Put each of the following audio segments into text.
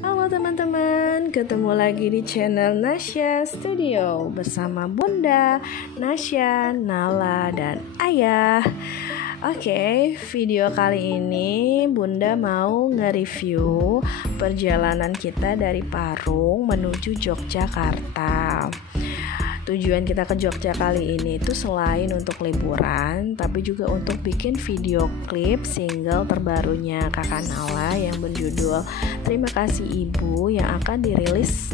Halo teman-teman, ketemu lagi di channel Nasya Studio bersama Bunda, Nasya, Nala, dan Ayah. Oke, video kali ini Bunda mau nge-review perjalanan kita dari Parung menuju Yogyakarta. Tujuan kita ke Jogja kali ini itu selain untuk liburan, tapi juga untuk bikin video klip single terbarunya Kakak Nala yang berjudul Terima Kasih Ibu yang akan dirilis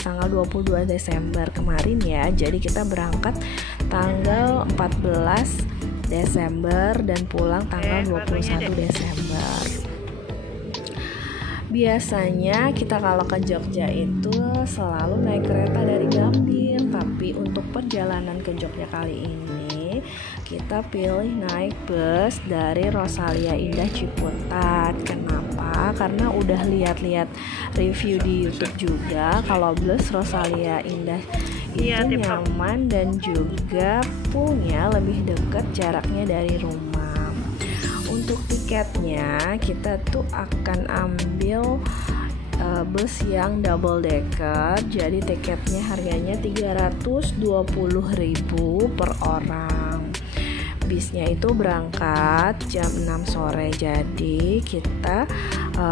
tanggal 22 Desember kemarin ya. Jadi kita berangkat tanggal 14 Desember dan pulang tanggal 21 Desember. Biasanya kita kalau ke Jogja itu selalu naik kereta dari Gambir, tapi untuk perjalanan ke Jogja kali ini kita pilih naik bus dari Rosalia Indah Ciputat. Kenapa? Karena udah lihat-lihat review di YouTube juga kalau bus Rosalia Indah itu nyaman dan juga punya lebih dekat jaraknya dari rumah. Untuk tiketnya kita tuh akan ambil bus yang double decker. Jadi tiketnya harganya 320.000 per orang. Bisnya itu berangkat jam 6 sore. Jadi kita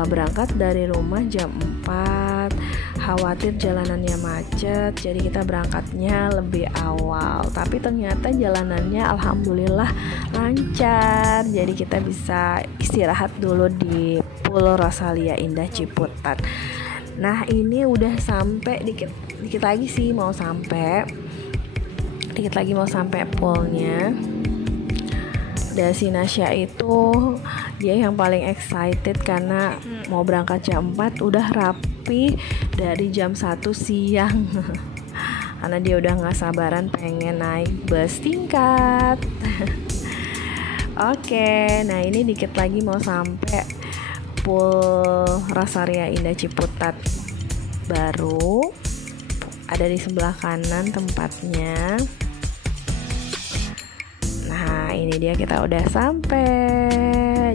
berangkat dari rumah jam 4. Khawatir jalanannya macet, jadi kita berangkatnya lebih awal. Tapi ternyata jalanannya alhamdulillah lancar. Jadi kita bisa istirahat dulu di Pulau Rosalia Indah Ciputat. Nah, ini udah sampai dikit lagi sih mau sampai. Dikit lagi mau sampai poolnya. Dasi Nasya itu dia yang paling excited karena mau berangkat jam 4 udah rapi dari jam 1 siang karena dia udah gak sabaran pengen naik bus tingkat. Oke, nah ini dikit lagi mau sampai Pool Rosalia Indah Ciputat. Baru ada di sebelah kanan tempatnya. Ini dia, kita udah sampai.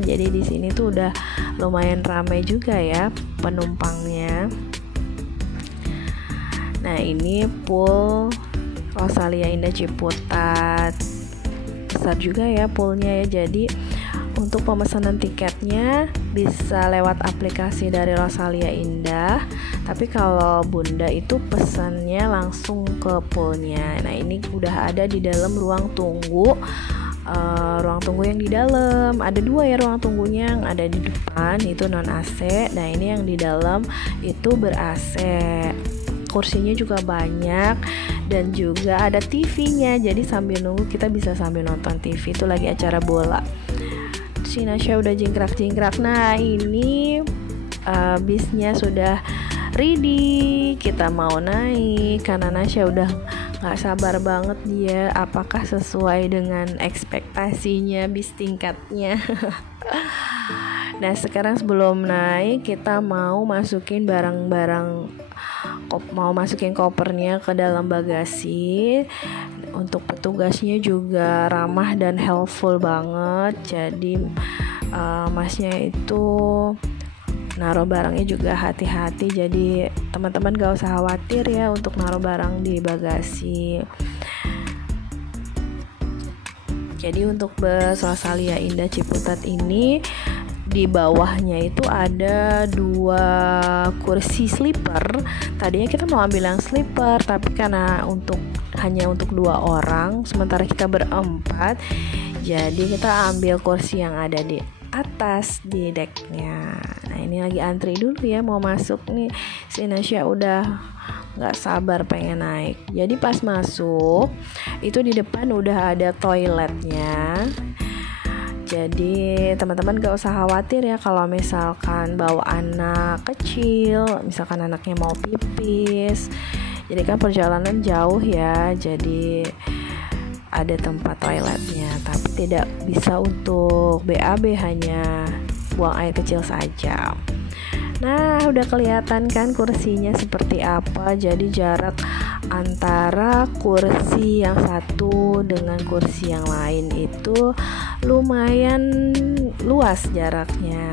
Jadi di sini tuh udah lumayan ramai juga ya penumpangnya. Nah, ini pool Rosalia Indah Ciputat. Besar juga ya poolnya ya. Jadi untuk pemesanan tiketnya bisa lewat aplikasi dari Rosalia Indah. Tapi kalau Bunda itu pesannya langsung ke poolnya. Nah, ini udah ada di dalam ruang tunggu. Ruang tunggu yang di dalam ada 2 ya, ruang tunggunya yang ada di depan itu non AC, nah ini yang di dalam itu ber AC. Kursinya juga banyak dan juga ada TV-nya, jadi sambil nunggu kita bisa sambil nonton TV. Itu lagi acara bola. Si Nasya udah jingkrak-jingkrak. Nah, ini bisnya sudah ready, kita mau naik karena Nasya udah gak sabar banget dia apakah sesuai dengan ekspektasinya bis tingkatnya. Nah, sekarang sebelum naik kita mau masukin barang-barang, mau masukin kopernya ke dalam bagasi. Untuk petugasnya juga ramah dan helpful banget. Jadi masnya itu naruh barangnya juga hati-hati, jadi teman-teman gak usah khawatir ya untuk naruh barang di bagasi. Jadi untuk bus Rosalia Indah Ciputat ini di bawahnya itu ada 2 kursi sleeper. Tadinya kita mau ambil yang sleeper, tapi karena hanya untuk 2 orang, sementara kita berempat, jadi kita ambil kursi yang ada di atas di decknya. Nah, ini lagi antri dulu ya mau masuk nih. Si Nasya udah gak sabar pengen naik. Jadi pas masuk itu di depan udah ada toiletnya. Jadi teman-teman gak usah khawatir ya kalau misalkan bawa anak kecil, misalkan anaknya mau pipis. Jadi kan perjalanan jauh ya, jadi ada tempat toiletnya, tapi tidak bisa untuk BAB, hanya buang air kecil saja. Nah, udah kelihatan kan kursinya seperti apa. Jadi jarak antara kursi yang satu dengan kursi yang lain itu lumayan luas jaraknya.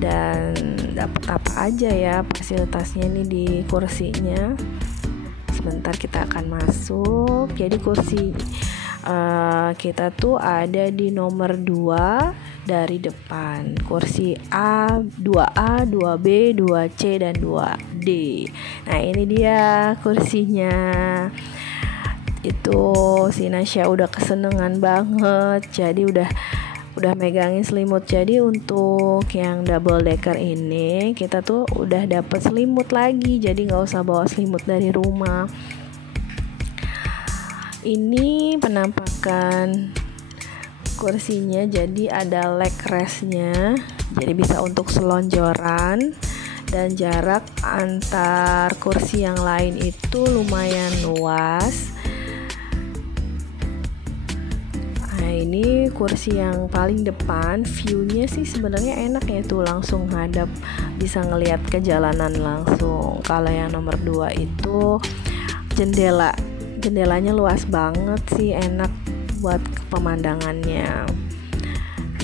Dan dapat apa aja ya fasilitasnya nih di kursinya. Sebentar kita akan masuk. Jadi kursi kita tuh ada di nomor 2 dari depan. Kursi A, 2A, 2B, 2C dan 2D. Nah, ini dia kursinya. Itu si Nasya udah kesenengan banget. Jadi udah megangin selimut. Jadi untuk yang double decker ini kita tuh udah dapet selimut lagi, jadi nggak usah bawa selimut dari rumah. Ini penampakan kursinya, jadi ada leg restnya, jadi bisa untuk selonjoran, dan jarak antar kursi yang lain itu lumayan luas. Nah, ini kursi yang paling depan, view-nya sih sebenarnya enak ya, tuh langsung hadap, bisa ngelihat ke jalanan langsung. Kalau yang nomor 2 itu jendelanya luas banget sih, enak buat pemandangannya.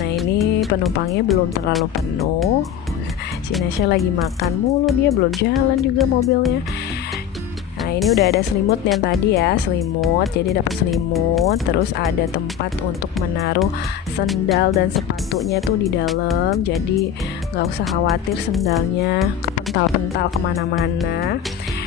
Nah, ini penumpangnya belum terlalu penuh. Si Nasya lagi makan mulu, dia belum jalan juga mobilnya. Nah, ini udah ada selimut yang tadi ya, selimut. Jadi dapat selimut, terus ada tempat untuk menaruh sendal dan sepatunya tuh di dalam. Jadi nggak usah khawatir sendalnya kepental-pental kemana-mana.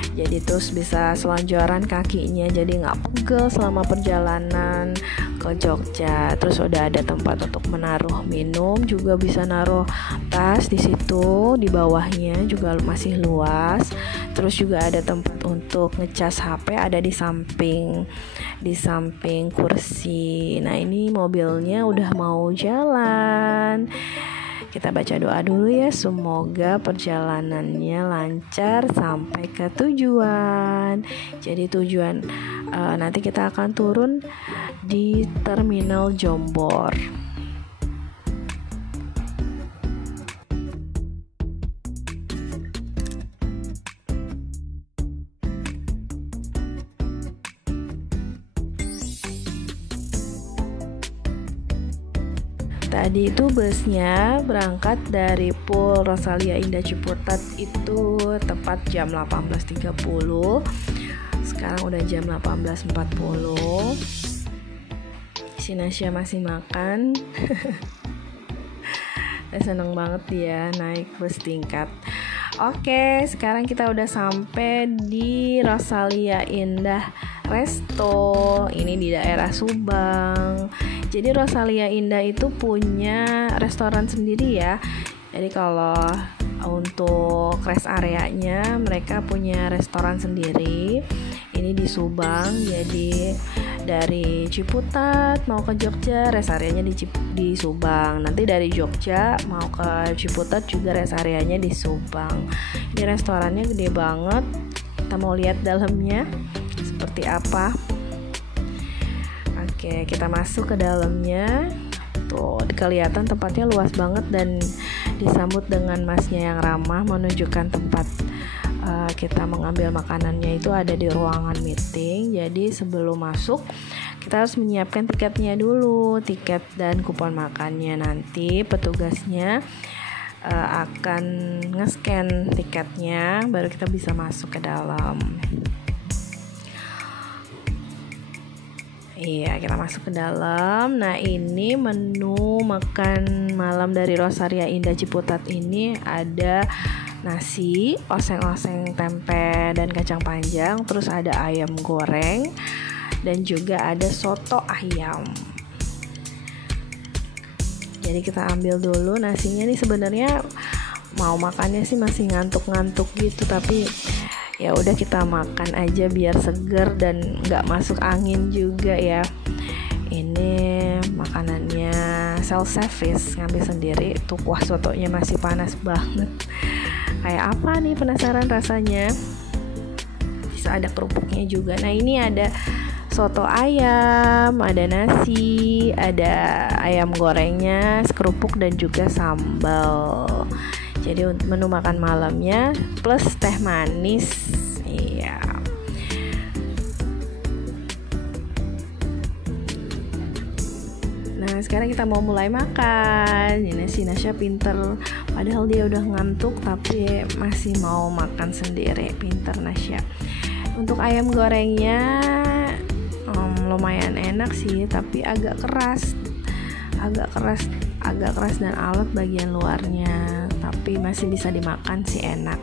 Jadi terus bisa selonjoran kakinya, jadi nggak pegel selama perjalanan ke Jogja. Terus udah ada tempat untuk menaruh minum, juga bisa naruh tas di situ. Di bawahnya juga masih luas. Terus juga ada tempat untuk ngecas HP, ada di samping kursi. Nah, ini mobilnya udah mau jalan. Kita baca doa dulu ya, semoga perjalanannya lancar sampai ke tujuan. Jadi tujuan nanti kita akan turun di Terminal Jombor. Tadi itu busnya berangkat dari Pool Rosalia Indah Ciputat itu tepat jam 18.30. Sekarang udah jam 18.40. Si Nasya masih makan. Seneng banget dia naik bus tingkat. Oke, sekarang kita udah sampai di Rosalia Indah Resto. Ini di daerah Subang. Jadi Rosalia Indah itu punya restoran sendiri ya. Jadi kalau untuk rest areanya mereka punya restoran sendiri. Ini di Subang. Jadi dari Ciputat mau ke Jogja rest areanya di Subang. Nanti dari Jogja mau ke Ciputat juga rest areanya di Subang. Ini restorannya gede banget. Kita mau lihat dalamnya seperti apa. Oke, kita masuk ke dalamnya. Tuh, kelihatan tempatnya luas banget dan disambut dengan masnya yang ramah, menunjukkan tempat kita mengambil makanannya itu ada di ruangan meeting. Jadi sebelum masuk kita harus menyiapkan tiketnya dulu, tiket dan kupon makannya. Nanti petugasnya akan nge-scan tiketnya, baru kita bisa masuk ke dalam. Iya, kita masuk ke dalam. Nah, ini menu makan malam dari Rosalia Indah Ciputat ini ada nasi, oseng-oseng tempe dan kacang panjang, terus ada ayam goreng dan juga ada soto ayam. Jadi kita ambil dulu nasinya. Nih sebenarnya mau makannya sih masih ngantuk-ngantuk gitu, tapi ya udah kita makan aja biar seger dan nggak masuk angin juga ya. Ini makanannya self service, ngambil sendiri. Tuh, wah, sotonya masih panas banget. Kayak apa nih, penasaran rasanya. Bisa ada kerupuknya juga. Nah, ini ada soto ayam, ada nasi, ada ayam gorengnya, kerupuk dan juga sambal. Jadi menu makan malamnya plus teh manis. Iya. Nah, sekarang kita mau mulai makan. Ini si Nasya pinter Padahal dia udah ngantuk tapi masih mau makan sendiri. Pinter Nasya. Untuk ayam gorengnya lumayan enak sih, tapi agak keras dan alot bagian luarnya, tapi masih bisa dimakan sih, enak.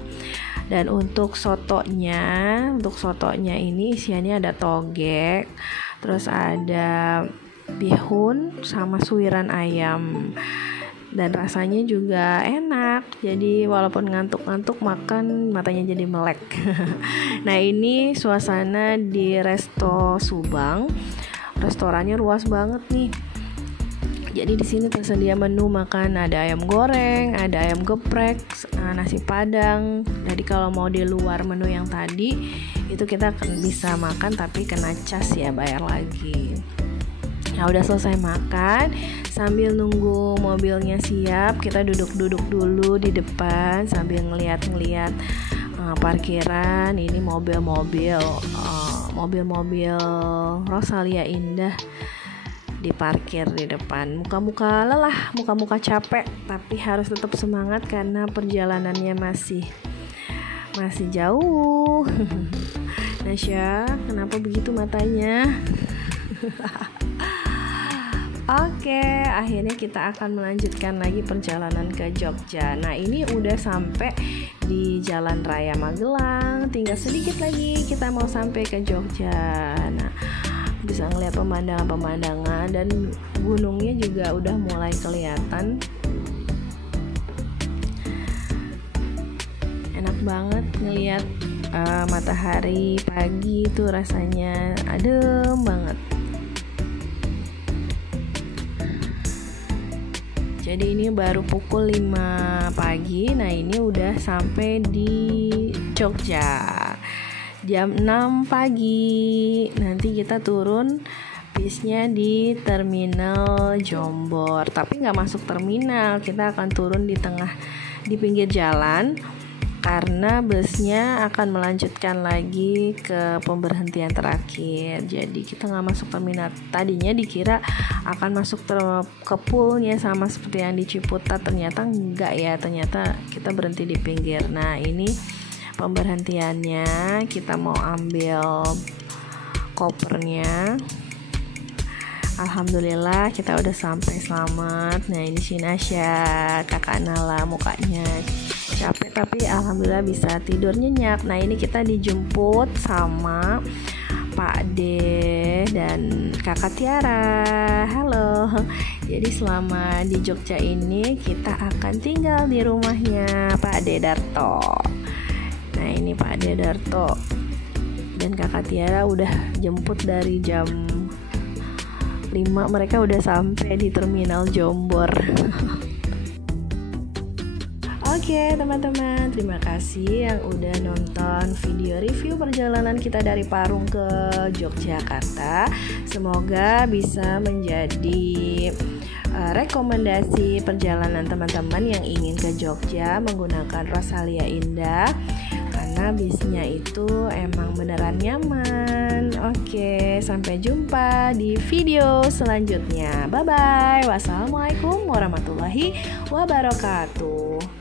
Dan untuk sotonya ini isiannya ada togek, terus ada bihun sama suiran ayam, dan rasanya juga enak. Jadi walaupun ngantuk-ngantuk makan matanya jadi melek. Nah, ini suasana di Resto Subang. Restorannya luas banget nih. Jadi di sini tersedia menu makan, ada ayam goreng, ada ayam geprek, nasi padang. Jadi kalau mau di luar menu yang tadi itu kita bisa makan tapi kena cas ya, bayar lagi. Nah, udah selesai makan, sambil nunggu mobilnya siap, kita duduk-duduk dulu di depan sambil ngeliat-ngeliat parkiran. Ini mobil-mobil Rosalia Indah diparkir di depan. Muka-muka lelah, muka-muka capek, tapi harus tetap semangat karena perjalanannya masih jauh. Nasya, kenapa begitu matanya? Oke, akhirnya kita akan melanjutkan lagi perjalanan ke Jogja. Nah, ini udah sampai di Jalan Raya Magelang. Tinggal sedikit lagi kita mau sampai ke Jogja. Nah, bisa ngeliat pemandangan-pemandangan dan gunungnya juga udah mulai kelihatan. Enak banget ngeliat matahari pagi itu, rasanya adem banget. Jadi ini baru pukul 5 pagi. Nah, ini udah sampai di Jogja jam 6 pagi. Nanti kita turun bisnya di Terminal Jombor. Tapi nggak masuk terminal, kita akan turun di pinggir jalan, karena busnya akan melanjutkan lagi ke pemberhentian terakhir. Jadi kita nggak masuk terminal. Tadinya dikira akan masuk ke poolnya sama seperti yang di Ciputat, ternyata enggak ya, ternyata kita berhenti di pinggir. Nah, ini pemberhentiannya, kita mau ambil kopernya. Alhamdulillah kita udah sampai selamat. Nah, ini si Nasya, kakak Nala, mukanya capek tapi alhamdulillah bisa tidur nyenyak. Nah, ini kita dijemput sama Pak D dan kakak Tiara. Halo. Jadi selama di Jogja ini kita akan tinggal di rumahnya Pak D Darto. Nah, ini Pak D Darto dan kakak Tiara udah jemput dari jam 5. Mereka udah sampai di Terminal Jombor. Oke teman-teman, terima kasih yang udah nonton video review perjalanan kita dari Parung ke Yogyakarta. Semoga bisa menjadi rekomendasi perjalanan teman-teman yang ingin ke Jogja menggunakan Rosalia Indah, karena bisnya itu emang beneran nyaman. Oke, sampai jumpa di video selanjutnya. Bye bye. Wassalamualaikum warahmatullahi wabarakatuh.